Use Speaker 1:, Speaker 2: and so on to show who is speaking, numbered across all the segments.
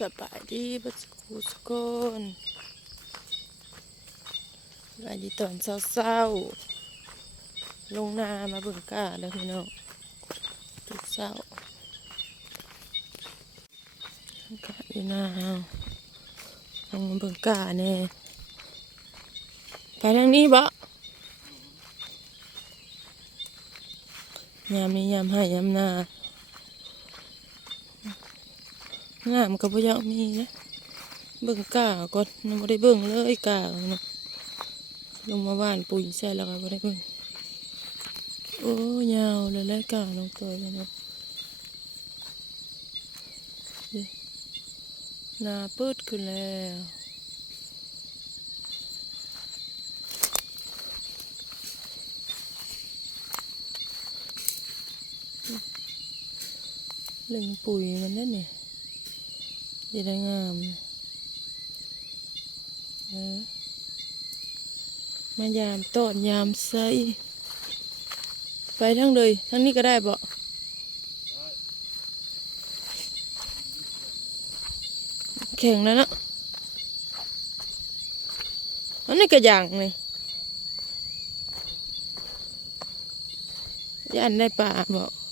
Speaker 1: สบายดีบัสกูสคนสบายดีตอนเช้าๆลงนามาเบิ่งกาแล้วพี่น้องทุกเช้าก้าอยู่นาเฮาลงมาเบิ่งกาแน่ไปทางนี้บ่ยามนี้ยามให้ยามนา งามก็บ่อยามีนะเบิ่งก้าก่อนยังบ่ได้เบิ่งเลยกานาะลงมาบ้านปุ๋ยใส่แล้วก็บ่ได้เบิ่งโอ้ยาวเลยแหละกาน้องตัวเลยเนาะนาปิดขึ้นแล้วเล่งปุ๋ยมันนั่นนี่ จะได้งามเออมายามตอนยามใส่ไปทั้งเลยทั้งนี้ก็ได้บ่แข็งแล้วเนาะอันนี้ก็อย่างเลยย่านได้ป่าบ่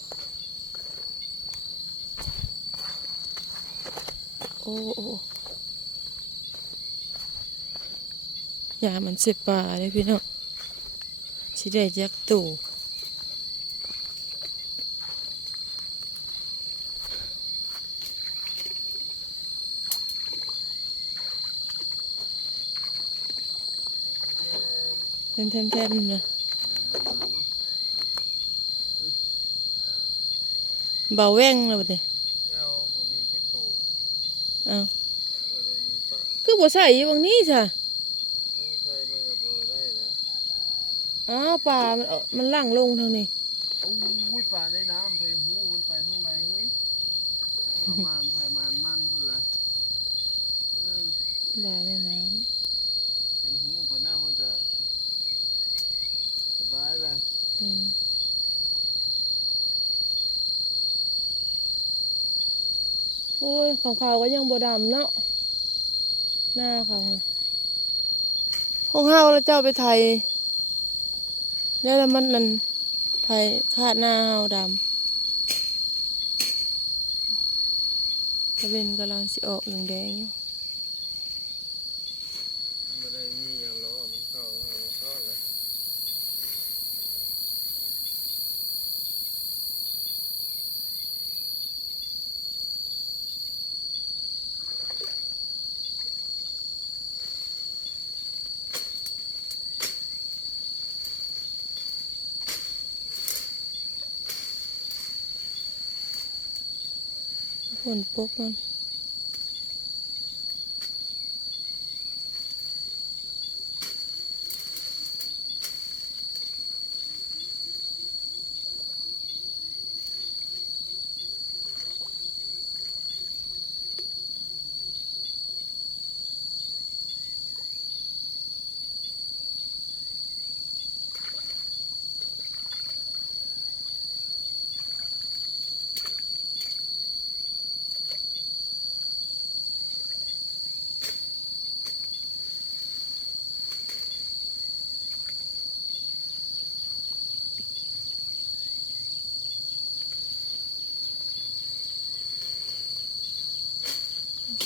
Speaker 1: โอ้โอยามันเจ็บป่าเลยพี่น้องสิได้ยักตู่เท่นเท่นเท่นะเบาแว่งแล้วบัดนี้
Speaker 2: เจ้าบ่มีจักโต
Speaker 1: อ้าว
Speaker 2: บ่ได้มี ปลา
Speaker 1: คือบ่ใส่อยู่บางนี้จ้ะ
Speaker 2: ทั้งใช้มันก็บ่ได้นะ
Speaker 1: อ้าวป่ามันเอามันหลั่งลงทางนี้
Speaker 2: โอ้ยปลาในน้ำไปหูมันไปทางใดเฮ้ยประมาณไผมานมันพุ่นล่ะเออ
Speaker 1: ป่าในน้
Speaker 2: เป็นหูปลาหน้ามันก็สบายเลยำ
Speaker 1: อืมโอ้ยของเขาก็ยังบ่ดำเนาะ หน้าเขาฮะของเฮาแล้วเจ้าไปไทยแล้วละมันนั่นไทยคาดหน้าเฮาดำตะเวนกำลังสิออกแดงอยู่
Speaker 2: บ่ได้มีหยังล้อมันเข้าเอาเข้าเลย
Speaker 1: ฝนปกมัน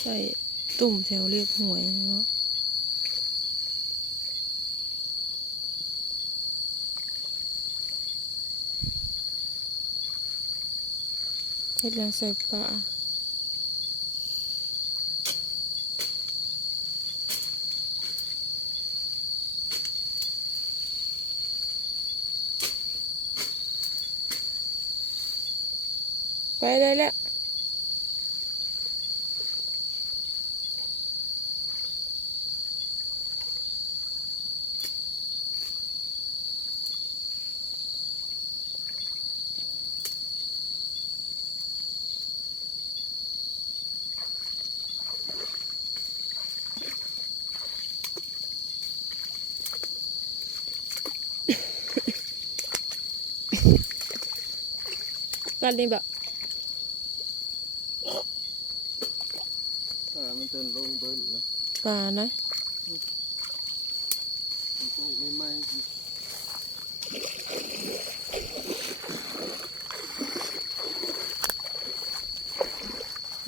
Speaker 1: ใส่ตุ่มแถวเรียบหวยเนาะเฮ็ดแล้วใส่ปลาไปได้แล้ว กันนี่แบบา
Speaker 2: มันเตินลงเบิ้ลนะ
Speaker 1: ปลานะ
Speaker 2: มันตกไม่ไหม้สิ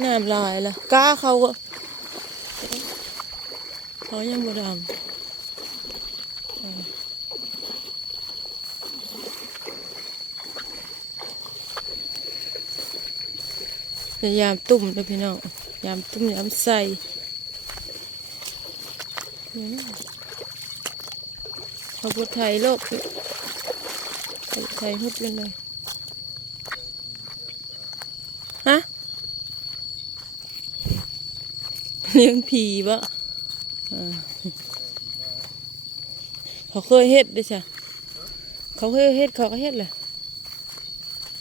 Speaker 1: น้ำลายละกล้าเขาก็เขายังบ่ดำอ่าพ ยายามตุ่มเลยพี่น้องยามตุ่มยามใส่เขาบดไทยโลกเขาไทยหุดเลยเลยฮะเลี้ยงผีบะอ่เขาเคยเฮ็ดด้วยจ้ะเขาเคยเฮ็ดเขาก็เฮ็ดแหละ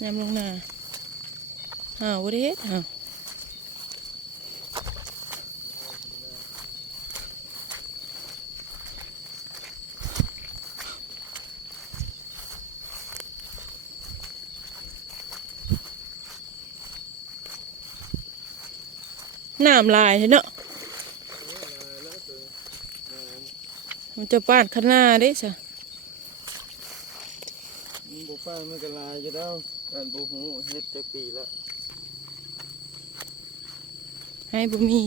Speaker 1: นำลงนา อ้าวบ่ได้เฮ็ดอ้าวน้ำลายเนาะมันจะปาดข้างหน้าเด้จ้ะ
Speaker 2: บุป้ามันก็ลายอยู่แล้การปูหูเฮ็ดจักปีและ
Speaker 1: ให้บุมี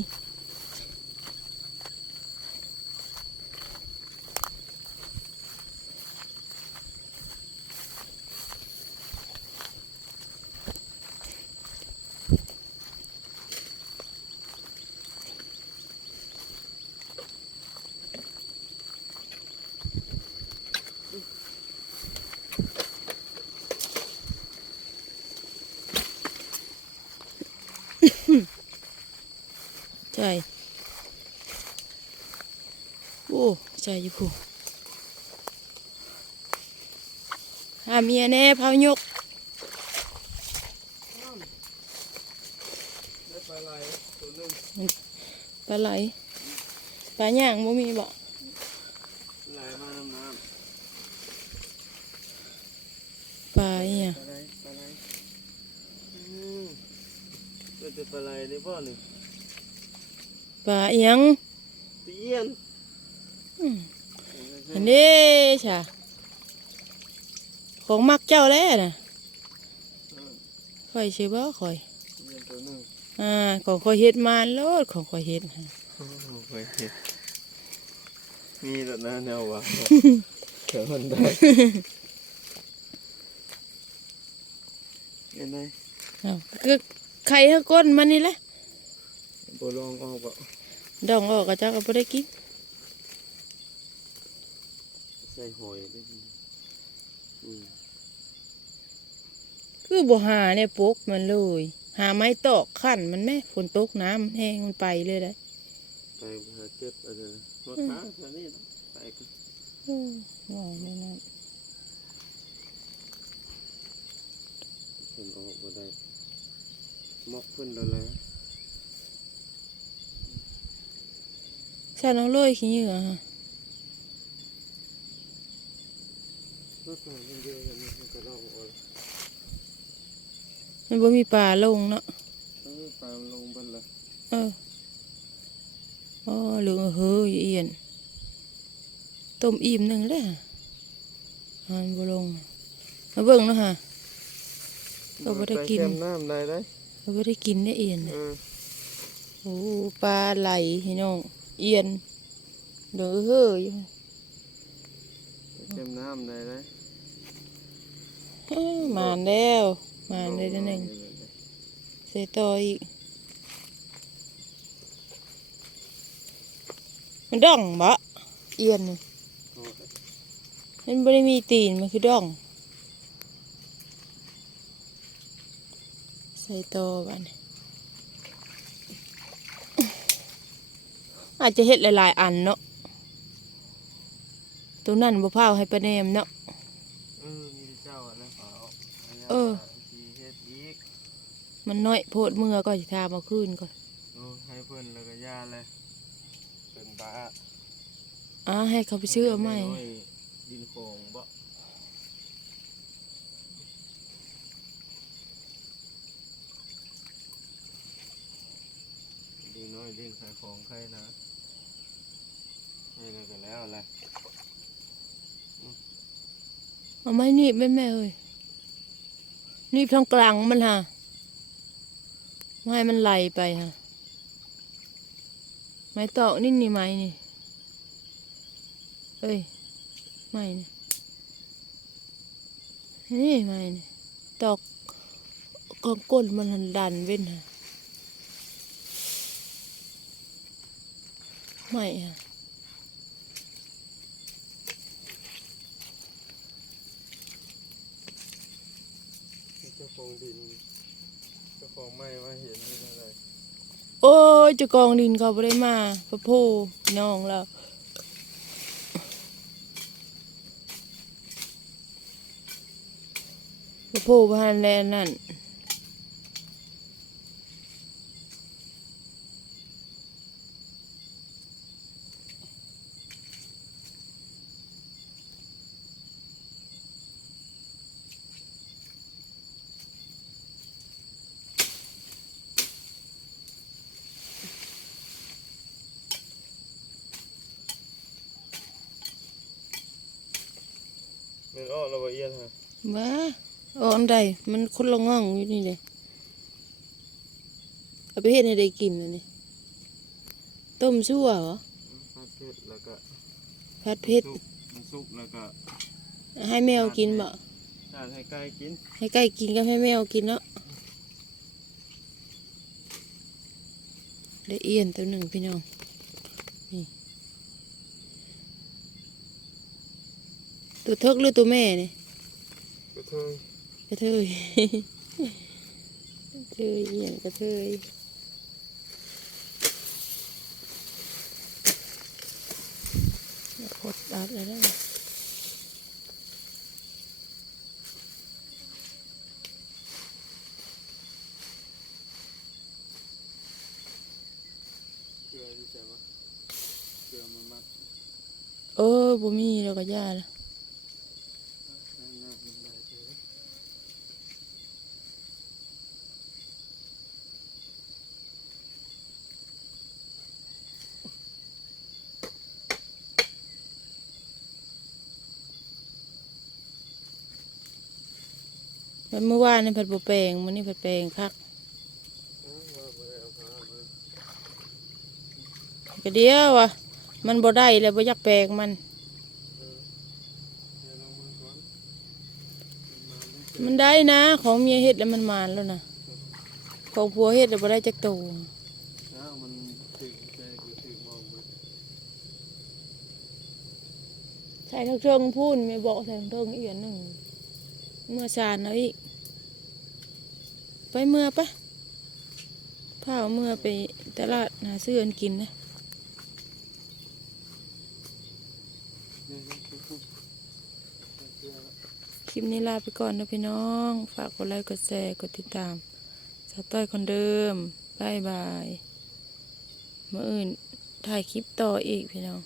Speaker 1: ใจโอ้ใจอยู่ผู้หาเมียแน่เผายก
Speaker 2: ปลาไหลตัวนึง
Speaker 1: ปลาไหลปลาย่างบ่มีบ่
Speaker 2: ไหลมาน้ำน้
Speaker 1: ปลาอีหยังำ
Speaker 2: ปลาไหลปลาไหลอืมจะปลาไหลได้ป่ะนี่
Speaker 1: ปลาอีหยัง
Speaker 2: เตียน
Speaker 1: อืมอันนี้จ้ะของมักเจ้าแล้วน่ะข่อยชื่อบ่ข่อย
Speaker 2: เตียนตัวหนึง
Speaker 1: อ่าของข่อยเฮ็ดมาโลดของข่อยเฮ็ดหั่น
Speaker 2: โอ้โหเคยเห็นมีแต่หน้าแนววะเขียวมันได้เห็นไหม
Speaker 1: อ้าวก็ไข่ให้ก้นมันนี่แหละ
Speaker 2: บลองออกบ่
Speaker 1: ดองออกก็เจ้าก็บ่ได้กิน
Speaker 2: ใส่หอยได้ดีอืม
Speaker 1: คือบ่หาเนี่ยปกมันเลย หาไม้ตอกขั้นมันแม่ฝนตกน้ำแห้งมันไปเลยได้
Speaker 2: ไปหาเจ็บอะไรนะรถค้าแค่นี้นะไปกัน
Speaker 1: อืมว่าแม่นั่น
Speaker 2: เพิ่นออกมาได้มอกเพิ่นแล้วแหละ
Speaker 1: ใช่น้องเลยขี้เหงื่อฮะ
Speaker 2: รถค้าเพิ่นเยอะอย่างนี้เพิ่นก็ลองเออก
Speaker 1: มันบ่มีปลาลงเนาะ
Speaker 2: เออตามลงเพิ่นละ
Speaker 1: เอออ๋อเหลืองเฮ้ยเอียนต้มอิ่มหนึ่งเลยฮะอ่านบ่ลงมาเบิ่งเนาะฮะก็บ่ได้กิน
Speaker 2: ปแคมน้ำได้ได้
Speaker 1: เราบ่ได้กินได้เอียนน่ะ
Speaker 2: เออ
Speaker 1: โอ้ปลาไหลพี่น้อง เอียนเหลืองเฮ้ยอยู่
Speaker 2: ไปแคมน้ำได้ได้
Speaker 1: อ้าวมานแล้วมานได้แล้วหนึ่งใส่ต่ออีกมันด่องบะเอียนน่ะ
Speaker 2: โอ้ย
Speaker 1: มันไม่ได้มีตีนมันคือด่อง ใส่ต่อบ้าน อาจจะเฮ็ดหลายๆ อันเนาะตัวนั้นบ่พร้าวให้ประแนมเนาะ
Speaker 2: เออมีแต่เจ้าอะนะขาว
Speaker 1: เออ
Speaker 2: สีเฮ็ดอีก
Speaker 1: มันน้อยโพดเมื่อก็สิทามาคืนก่อน
Speaker 2: โอ้ให้เพิ่นแล้วก็ย่าเลยเป็นบ้า
Speaker 1: อ่าให้เขาไปซื้อเอาใหม่
Speaker 2: น้อยดินโคงบ่ดีน้น้อยเลี้ยงขายของใครนะ ให้แล้วก็แล้วแหละ
Speaker 1: เอาไม้หนีบแม่แม่เอ้ยหนีบทางกลางมันฮะไม่ให้มันไหลไปฮะไม้ตอกนี่นี่ไม้นี่เอ้ยไม้นี่นี่ไม้นี่ตอกกองก้นมันหันดันเว้นฮะไม่ฮะ
Speaker 2: เจ้าของดินเจ้าของไม้มาเห็นนี่อะไร
Speaker 1: โอ้ยเจะกองดินเขาไม่ได้มาพระโพพี่น้องเราพระโพพานแลนนั่น น
Speaker 2: เป็นอ้อระเอียดฮะ
Speaker 1: บ้าเอาอันใดมันคนละง่องอยู่นี่เลยเอาไปเฮ็ดให้ได้กินอันนี้ต้มชั่วเหรอ
Speaker 2: ผัดเผ็ดแล้วก็
Speaker 1: ผัดเผ็ด
Speaker 2: สุกมันสุกแล้วก็
Speaker 1: ให้แมวกินบ่
Speaker 2: ทานให้ไก่กิน
Speaker 1: ให้ไก่กินกับให้แมวกินเนาะได้เอียนตัวหนึ่งพี่น้อง ตัวเทิกหรือตัวแม่นี่
Speaker 2: กระเทย
Speaker 1: กระเทยกระเทยเอียนกระเทยอย่าพดอัดเลยได้
Speaker 2: เกลือที่ใช่ปะเกลือมันมัด
Speaker 1: เออบ่มีแล้วก็ย่าละ
Speaker 2: ให้หน้ามันได้เลย
Speaker 1: มันเมื่อวานนี่ผัดบ่แปลงมันนี่ผัดแปลงคัก
Speaker 2: อ้าวว่าบ่ได้เดี
Speaker 1: ยววะมันบ่ได้แล้วบ่อยากแปลงมัน
Speaker 2: มันได้
Speaker 1: นะ ของเมียเฮ็ดแล้วมันมานแล้วนะของผัวเฮ็ดแล้วบ่ได้จักโตว
Speaker 2: อ้าวใส่
Speaker 1: ทั้งเทิงพูนไม่บอกใส่ทั้งเทิงเอีกอันหนึ่ง เมื่อสานเอาอีก ไปเมื่อปะพาเอาเมื่อไปตลาดหาซื้ออันกินนะคลิปนี้ลาไปก่อนนะพี่น้อง ฝากกดไลค์กดแชร์กดติดตามสาวต้อยคนเดิมบายบายเมื่ออื่นถ่ายคลิปต่ออีกพี่น้อง